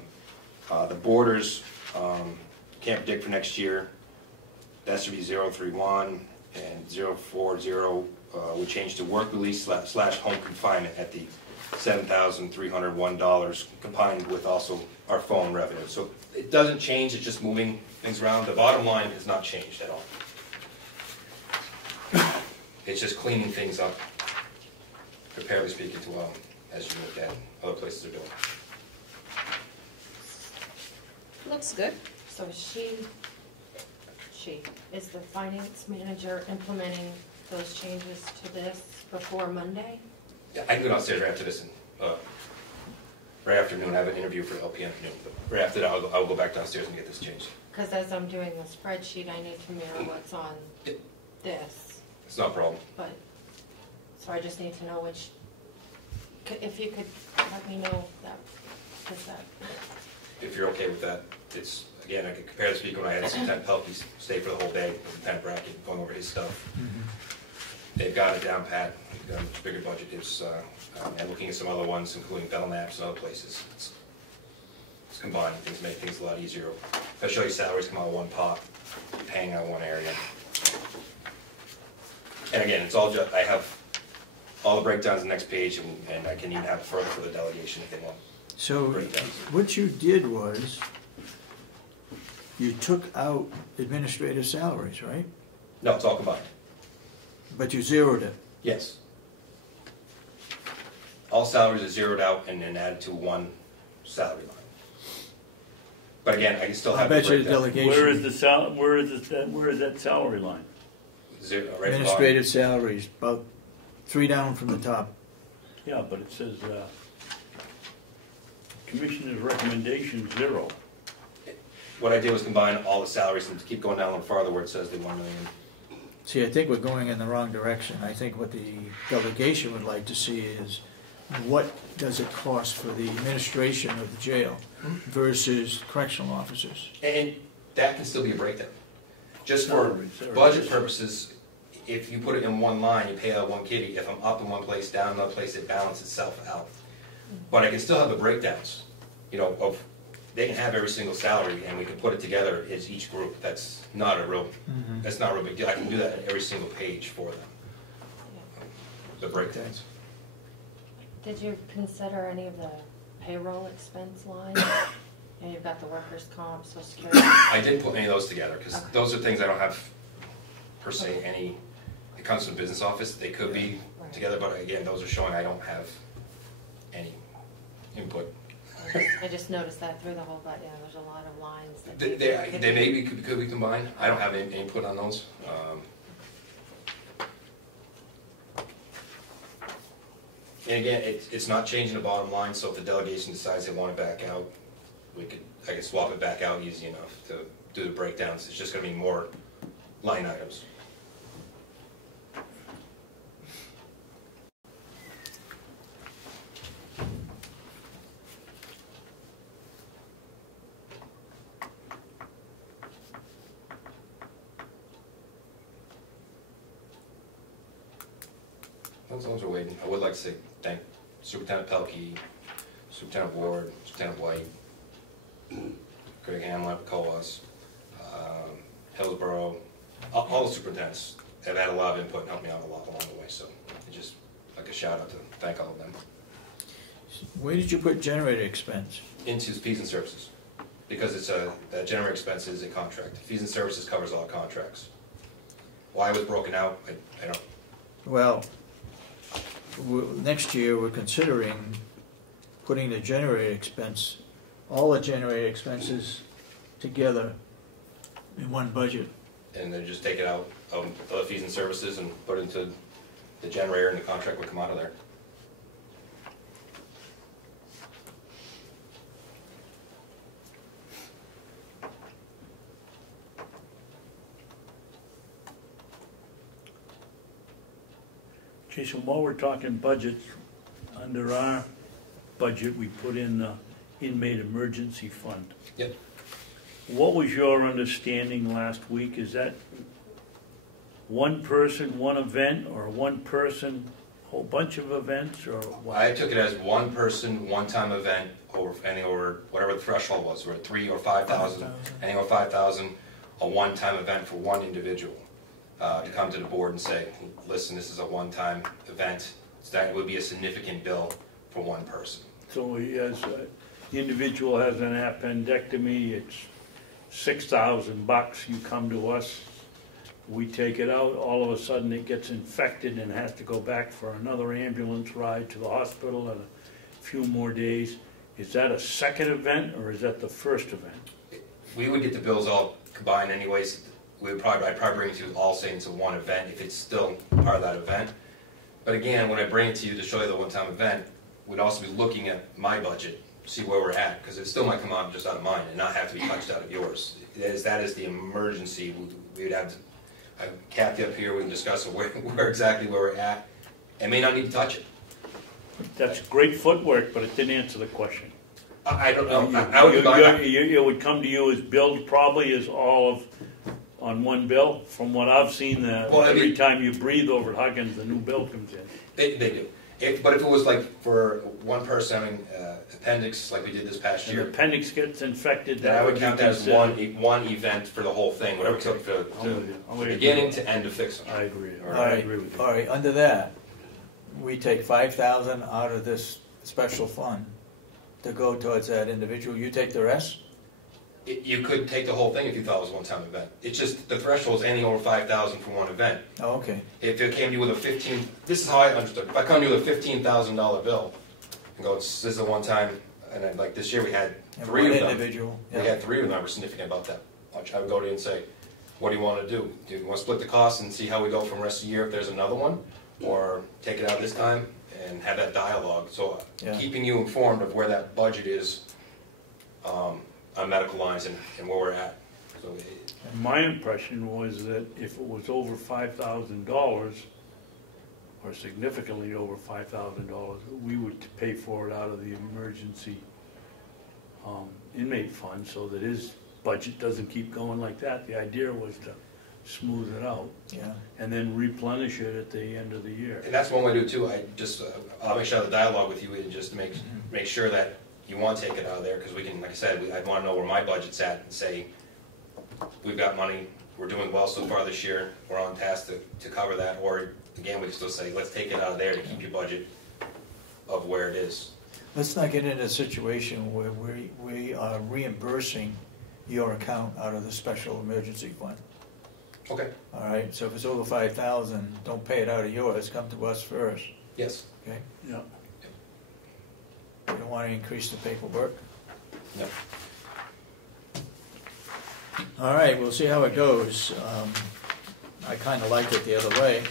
The borders, can't predict for next year. That should be 031 and 040. We changed to work release / home confinement at the $7,301 combined with also our phone revenue. So it doesn't change, it's just moving things around. The bottom line has not changed at all. It's just cleaning things up, comparatively speaking to as you look at other places are doing. Looks good. So is the finance manager implementing those changes to this before Monday? Yeah, I can go downstairs right after this and right afternoon. I have an interview for LPN. But right after that, I'll go back downstairs and get this changed. Because as I'm doing the spreadsheet, I need to mirror what's on this. It's not a problem. But, so I just need to know which, if you could let me know that, If you're okay with that, it's, again, I can compare this week when I had some temp help, he stayed for the whole day with the temp bracket, going over his stuff. They've got it down pat, they've got a bigger budget. It's, and looking at some other ones, including Belknap's and other places. It's combining things, make things a lot easier. If I show you salaries come out of one pot, paying out of one area. And again, it's all just, I have all the breakdowns on the next page, and I can even have it further for the delegation if they want. So Breakdowns. what you did was you took out administrative salaries, right? No, it's all combined. But you zeroed it. Yes. All salaries are zeroed out and then added to one salary line. But again, I can still I have bet the you the breakdown. delegation. Where is that salary line? Right at the Administrative salaries, about 3 down from the top. Yeah, but it says, Commissioner's recommendation, 0. bottom. What I did was combine all the salaries and keep going down a little farther where it says the 1 million. See, I think we're going in the wrong direction. I think what the delegation would like to see is what does it cost for the administration of the jail versus correctional officers? And that can still be a breakdown. Just for Salaries. budget purposes, if you put it in one line, you pay out one kitty. If I'm up in one place, down in another place, it balances itself out. But I can still have the breakdowns, of, they can have every single salary and we can put it together as each group. That's not a real big deal. I can do that on every single page for them, the breakdowns. Did you consider any of the payroll expense lines? And you've got the workers' comp, social security. I didn't put any of those together because Okay. those are things I don't have per se any, it comes from the business office. They could be Right. together, but again, those are showing I don't have any input. I just noticed that through the whole budget, there's a lot of lines that They maybe could be combined. I don't have any input on those. And again, it's not changing the bottom line, so if the delegation decides they want to back out, I could swap it back out easy enough to do the breakdowns. It's just going to be more line items. As long as we're waiting, I would like to say thank Superintendent Pelkey, Superintendent Ward, Superintendent White, Greg Hamlet, Coas, Hillsborough, all the superintendents have had a lot of input and helped me out a lot along the way, so it's just like a shout out to thank all of them. Where did you put generator expense? Into fees and services, because it's that generator expense is a contract. Fees and services covers all contracts. Why it was broken out, I don't. Well, next year we're considering putting the generator expense, all the generator expenses together in one budget. And then just take it out of the fees and services and put it into the generator, and the contract would come out of there. Okay, so while we're talking budgets, under our budget, we put in the inmate emergency fund. Yep. What was your understanding last week? Is that one person, one event, or one person, whole bunch of events, or what? I took it as one person, one-time event, over whatever the threshold was, or 3,000 or 5,000, any over 5,000, a one-time event for one individual. To come to the board and say, listen, this is a one-time event, so that would be a significant bill for one person. So he has, the individual has an appendectomy, it's $6,000, you come to us, we take it out, all of a sudden it gets infected and has to go back for another ambulance ride to the hospital and a few more days. Is that a second event, or is that the first event? We would get the bills all combined anyways. I'd probably bring it to you all saying it's a one event if it's still part of that event. But again, when I bring it to you to show you the one-time event, we'd also be looking at my budget, see where we're at, because it still might come out just out of mine and not have to be touched out of yours. That is the emergency. We'd have to have Kathy up here, we can discuss exactly where we're at, and may not need to touch it. That's great footwork, but it didn't answer the question. I don't know. It would come to you as billed probably as all of on one bill. From what I've seen, every time you breathe over at Huggins, the new bill comes in. They do. But if it was like for one person having appendix, like we did this past year, the appendix gets infected, then I would count that as one event for the whole thing, whatever it took from beginning to end to fix them. I agree. I agree with you. All right, under that, we take 5,000 out of this special fund to go towards that individual. You take the rest? You could take the whole thing if you thought it was a one-time event. It's just the threshold is anything over 5,000 for one event. Oh, okay. If it came to you with this is how I understood. If I come to you with a $15,000 bill and go, this is a one-time, and then like this year we had three of them. Individual. We had three of them that were significant about that much. I would go to you and say, what do you want to do? Do you want to split the cost and see how we go from the rest of the year if there's another one? Or take it out this time and have that dialogue? So keeping you informed of where that budget is on medical lines and where we're at. So my impression was that if it was over $5,000 or significantly over $5,000, we would pay for it out of the emergency inmate fund so that his budget doesn't keep going like that. The idea was to smooth it out and then replenish it at the end of the year. And that's one way to do it too. I'll make sure I have a dialogue with you and just to make sure that you want to take it out of there, because we can, like I said, I want to know where my budget's at and say, we've got money, we're doing well so far this year, we're on task to cover that, or again, we can still say, let's take it out of there to keep your budget of where it is. Let's not get into a situation where we are reimbursing your account out of the special emergency fund. Okay. All right, so if it's over 5,000, don't pay it out of yours, come to us first. Yes. Okay? Yeah. We don't want to increase the paperwork. No. All right, we'll see how it goes. I kind of liked it the other way,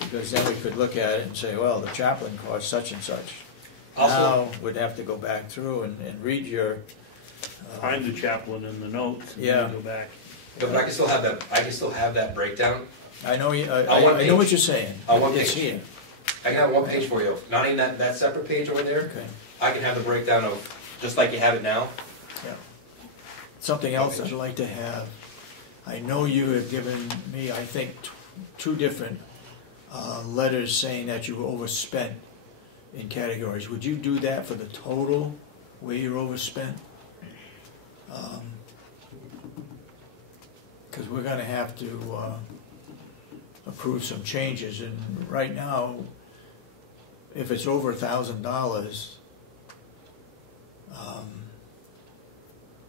because then we could look at it and say, well, the chaplain cost such and such. Also- Now, we'd have to go back through and read your, Find the chaplain in the notes and Yeah. then go back. No, but I can still have that, breakdown. I know you, On one I know what page. you're saying. On one It's page. here. I can have one page for you, not in that separate page over there. Okay, I can have the breakdown of, just like you have it now. yeah. Something else I'd like to have, I know you have given me, I think, two different letters saying that you were overspent in categories. Would you do that for the total where you're overspent? Because we're gonna have to approve some changes, and right now, if it's over $1,000,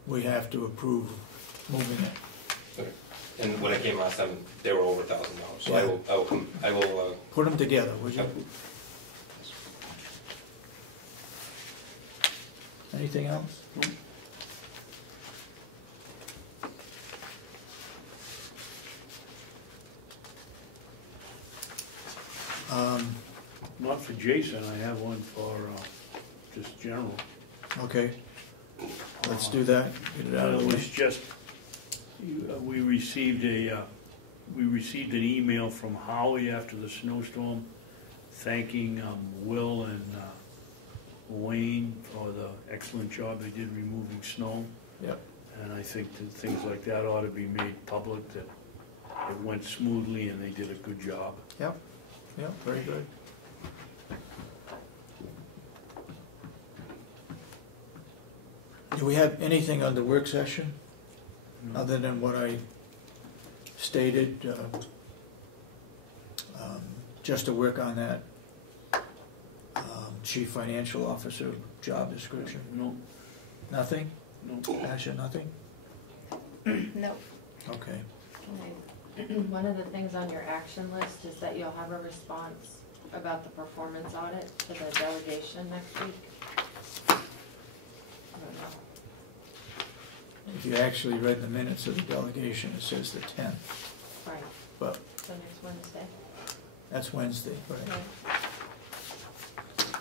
we have to approve moving it. Okay. And when I came last time, they were over $1,000. So I will. Put them together, would you? Yep. Anything else? Not for Jason, I have one for just general. Okay, let's do that, get it out of It the was way. just, we received an email from Howie after the snowstorm thanking Will and Wayne for the excellent job they did removing snow. Yep, And I think that things like that ought to be made public, that it went smoothly and they did a good job. yep, very good. Do we have anything on the work session, other than what I stated, just to work on that chief financial officer job description? No, Nothing? no. Asha, nothing? No. Okay. One of the things on your action list is that you'll have a response about the performance audit to the delegation next week. I don't know. If you actually read the minutes of the delegation, it says the 10th, Right, but so next Wednesday. that's Wednesday, right? Yeah.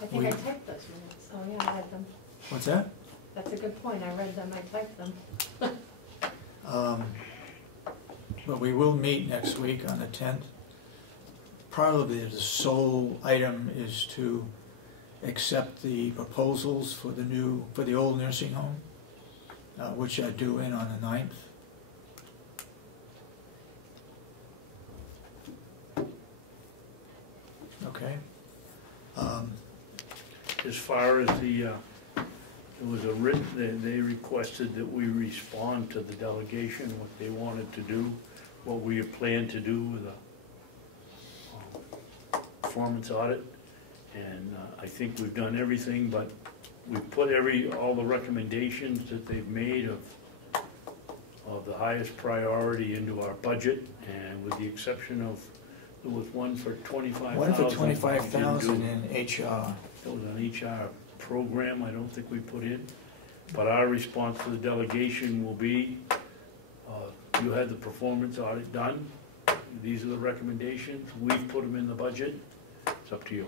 I think I typed those minutes. Oh, yeah, I read them. What's that? That's a good point. I read them, I typed them. But we will meet next week on the 10th. Probably the sole item is to accept the proposals for the old nursing home, which are due in on the 9th. Okay. As far as there was a written, they requested that we respond to the delegation, what they wanted to do, what we had planned to do with a performance audit. And I think we've done everything, but we've put all the recommendations that they've made of the highest priority into our budget, and with the exception of, there was one for $25,000. One for $25,000 in HR. That was an HR program I don't think we put in. But our response to the delegation will be, you had the performance audit done. These are the recommendations. We've put them in the budget. It's up to you.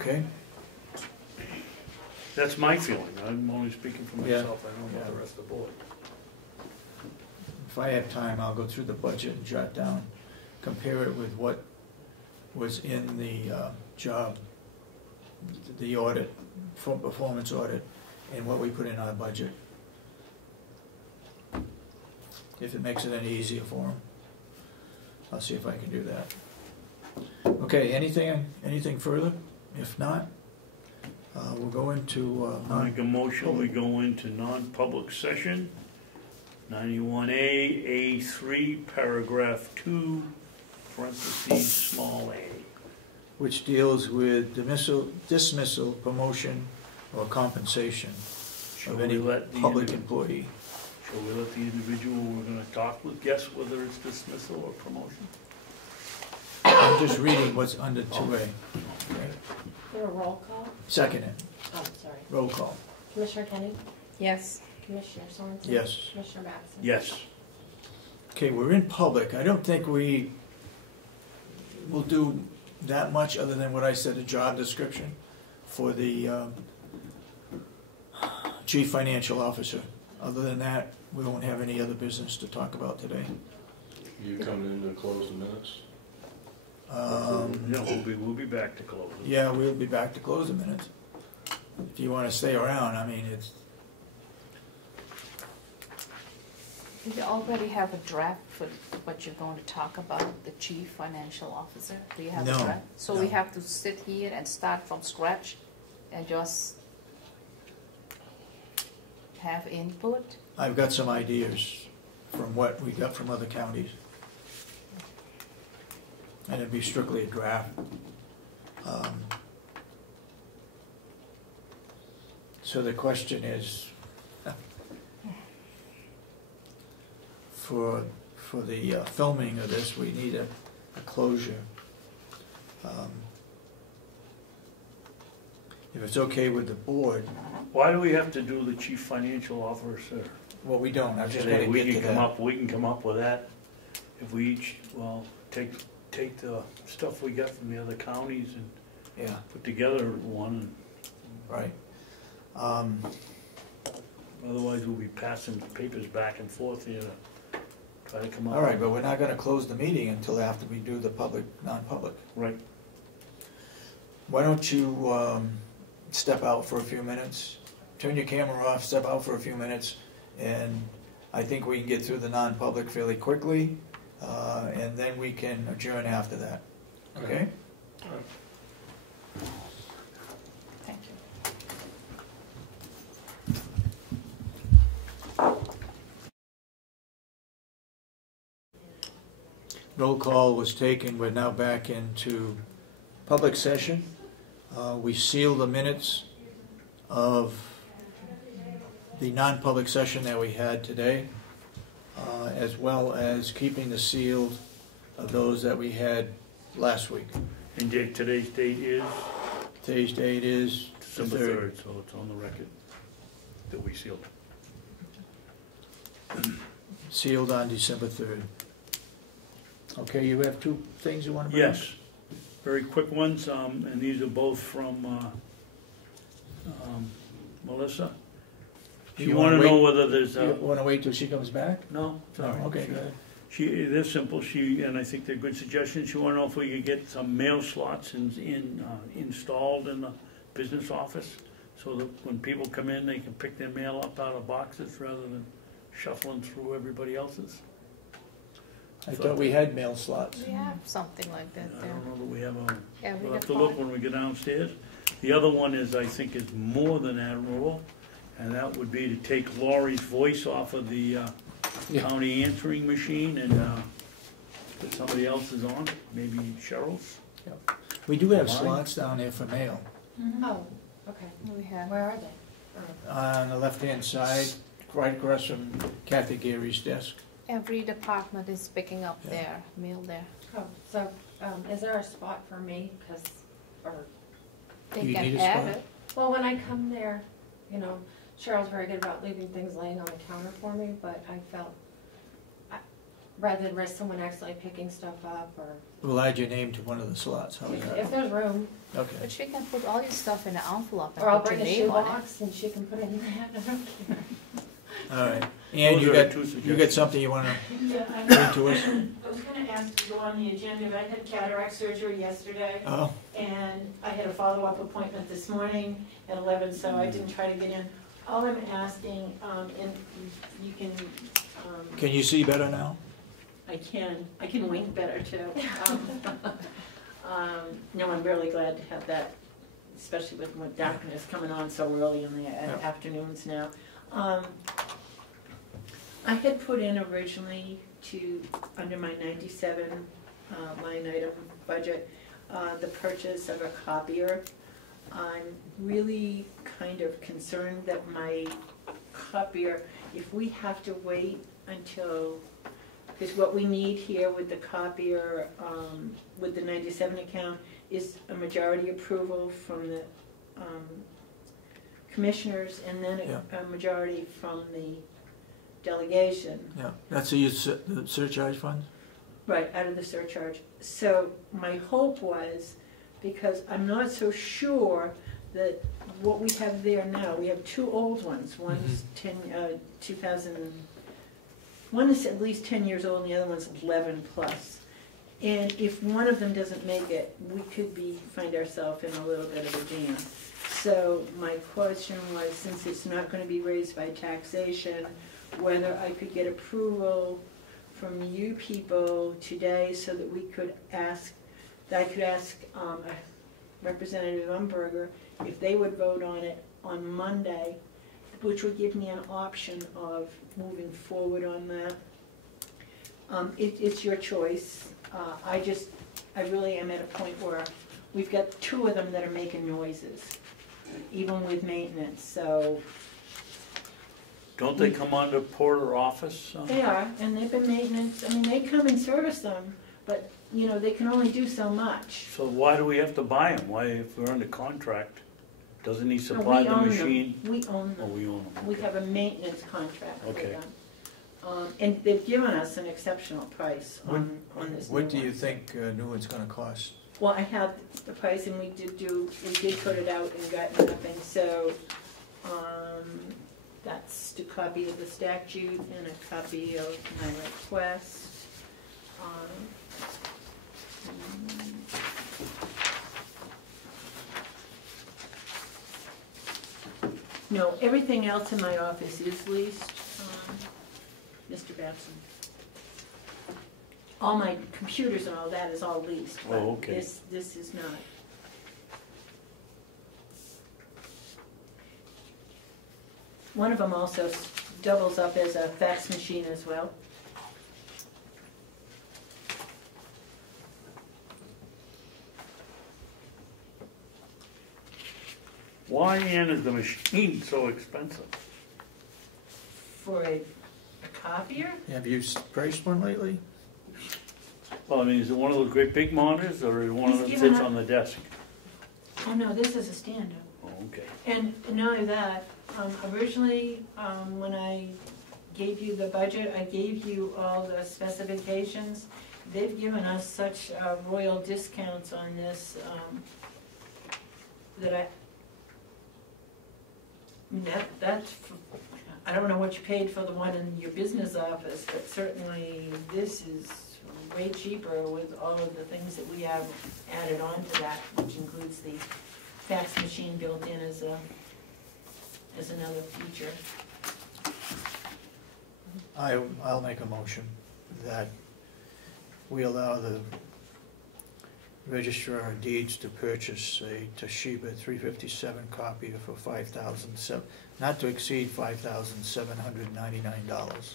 Okay. That's my feeling. I'm only speaking for Yeah. myself. I don't know about the rest of the board. If I have time, I'll go through the budget and jot down, compare it with what was in the job, the audit, performance audit, and what we put in our budget. If it makes it any easier for them, I'll see if I can do that. Okay, anything further? If not, we'll go into, I make a motion, we go into non-public session, 91A, A3, paragraph 2, parentheses, small a. which deals with dismissal, promotion, or compensation Shall of we any let the public employee. Shall we let the individual we're gonna talk with guess whether it's dismissal or promotion? just reading what's under 2A. Okay. There a roll call? Second it, Oh, sorry. roll call. Commissioner Kenney? Yes. Commissioner Sorensen? Yes. Commissioner Babson? Yes. Okay, we're in public. I don't think we will do that much other than what I said, a job description for the chief financial officer. Other than that, we won't have any other business to talk about today. You coming in to close the minutes? Yeah, we'll be back to close. Yeah, we'll be back to close the minutes. If you want to stay around, I mean, it's, Do you already have a draft for what you're going to talk about, the chief financial officer? Do you have a No, draft? So we no. have to sit here and start from scratch and just have input? I've got some ideas from what we got from other counties. And it'd be strictly a draft. So the question is, for the filming of this, we need a closure. If it's okay with the board, Why do we have to do the chief financial officer well, we don't, I was just today? gonna We get to can come that. up, we can come up with that if we each, well, take the stuff we got from the other counties and Yeah, put together one. right. Otherwise, we'll be passing papers back and forth here to try to come up. All right, but we're not gonna close the meeting until after we do the public, non-public. Right. Why don't you step out for a few minutes, turn your camera off, step out for a few minutes, and I think we can get through the non-public fairly quickly, and then we can adjourn after that, okay? Thank you. Roll call was taken, we're now back into public session. We seal the minutes of the non-public session that we had today, as well as keeping the sealed of those that we had last week. And today's date is Today's date is the December 3rd. 3rd, so it's on the record that we sealed. Sealed on December 3rd. Okay, you have two things you want to bring up? Yes, very quick ones, and these are both from Melissa. You You want wanna to know wait- whether there's You want to wait till she comes back? no? No, okay, go ahead. They're simple, and I think they're good suggestions. She want to know if we could get some mail slots installed in the business office, so that when people come in, they can pick their mail up out of boxes rather than shuffling through everybody else's. I thought we had mail slots. We have something like I that there. don't know that we have a, Every we'll have to look department. when we get downstairs. The other one is, I think, is more than admirable, and that would be to take Laurie's voice off of the Yeah. county answering machine and put somebody else's on, maybe Cheryl's. We do have Mine? slots down there for mail. Oh, okay. We have, Where are they? Oh. On the left-hand side, right across from Kathy Gary's desk. every department is picking up Yeah. their mail there. Oh, so, is there a spot for me? 'Cause, or, They You can need a have spot? it. well, when I come there, you know, Cheryl's very good about leaving things laying on the counter for me, but I felt, rather than risk someone accidentally picking stuff up, or We'll add your name to one of the slots. How's if that? there's room, Okay. But you can put all your stuff in an envelope or I'll and put bring your a name on it. shoebox and she can put it in that, I don't care. All right. And Those you are got, two you got suggestions. something you want to Yeah, bring to us? I was gonna ask to go on the agenda, but I had cataract surgery yesterday, Oh, and I had a follow-up appointment this morning at 11, so I didn't try to get in. All I'm asking, and you can, can you see better now? I can wink better too. No, I'm really glad to have that, especially with darkness coming on so early in the afternoons now. I had put in originally under my 97 line item budget, the purchase of a copier. I'm really kind of concerned that my copier, if we have to wait until Because what we need here with the copier, with the 97 account, is a majority approval from the commissioners, and then a majority from the delegation. Yeah, that's the surcharge fund? Right, out of the surcharge. So my hope was, because I'm not so sure that what we have there now, we have two old ones. One's 2000, one is at least 10 years old and the other one's 11 plus. And if one of them doesn't make it, we could find ourselves in a little bit of a jam. So my question was, since it's not going to be raised by taxation, whether I could get approval from you people today so that we could ask, that I could ask Representative Umberger if they would vote on it on Monday, which would give me an option of moving forward on that. It's your choice. I really am at a point where we've got two of them that are making noises, even with maintenance, so. Don't they come under Porter office? They are, and they've been maintenance, I mean, they come and service them, but, you know, they can only do so much. So why do we have to buy them? Why, if we're under contract, doesn't he No, supply we the own machine? them. We own Oh, them. we own them. We have a maintenance contract with Okay. them. And they've given us an exceptional price on this new What do you one. think new one's gonna cost? Well, I have the price, and we did put it out and got nothing, so, that's the copy of the statute and a copy of my request. No, everything else in my office is leased, Mr. Babson. All my computers and all that is all leased, but Oh, okay. this is not. One of them also doubles up as a fax machine as well. Why, Ann, is the machine so expensive? For a copier? Have you priced one lately? Well, I mean, is it one of those great big monitors, or is it one of He's them given sits up- on the desk? Oh, no, this is a stand-up. Oh, okay. And not only that, originally, when I gave you the budget, I gave you all the specifications. They've given us such royal discounts on this, that I don't know what you paid for the one in your business office, but certainly this is way cheaper with all of the things that we have added on to that, which includes the fax machine built in as another feature. I'll make a motion that we allow the Registrar of Deeds to purchase a Toshiba 357 copier for not to exceed $5,799.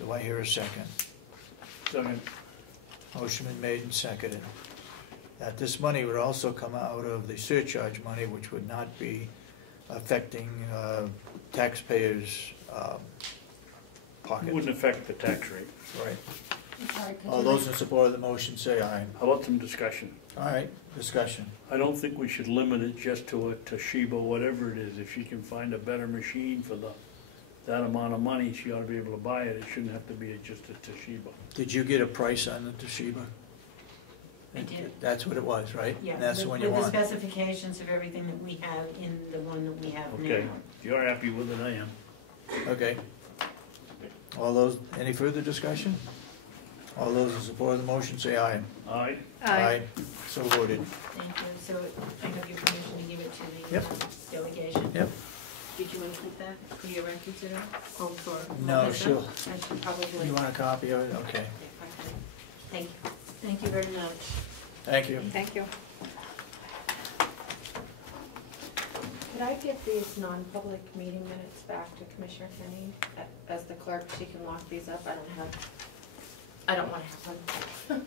Do I hear a second? Second. Motion been made and seconded. That this money would also come out of the surcharge money, which would not be affecting taxpayers' pocket. Wouldn't affect the tax rate. Right. I'm sorry, could All you those in support of the motion say aye. How about some discussion? All right, discussion. I don't think we should limit it just to a Toshiba, whatever it is. If she can find a better machine for that amount of money, she ought to be able to buy it. It shouldn't have to be just a Toshiba. Did you get a price on the Toshiba? I did. That's what it was, right? Yeah, And that's the one you with the want? specifications of everything that we have in the one that we have now. Okay, if you're happy with it, I am. Okay. All those, any further discussion? All those in support of the motion say aye. Aye. So voted. Thank you. So I have your permission to give it to the Yep. delegation? Yep. Did you want to keep that for your records at all? Oh, for No, Melissa? she'll- I should probably. You want a copy of it? Okay. Okay. Thank you. Thank you very much. Thank you. Thank you. Could I get these non-public meeting minutes back to Commissioner Kenney? As the clerk, she can lock these up. I don't want to have them.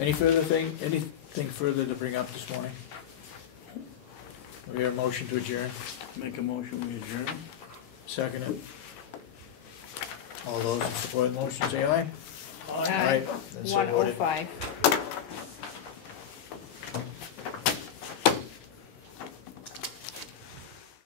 Anything further to bring up this morning? We have a motion to adjourn. Make a motion, we adjourn. Second it. All those in support of the motion say aye. Aye. Then so One oh voted. five.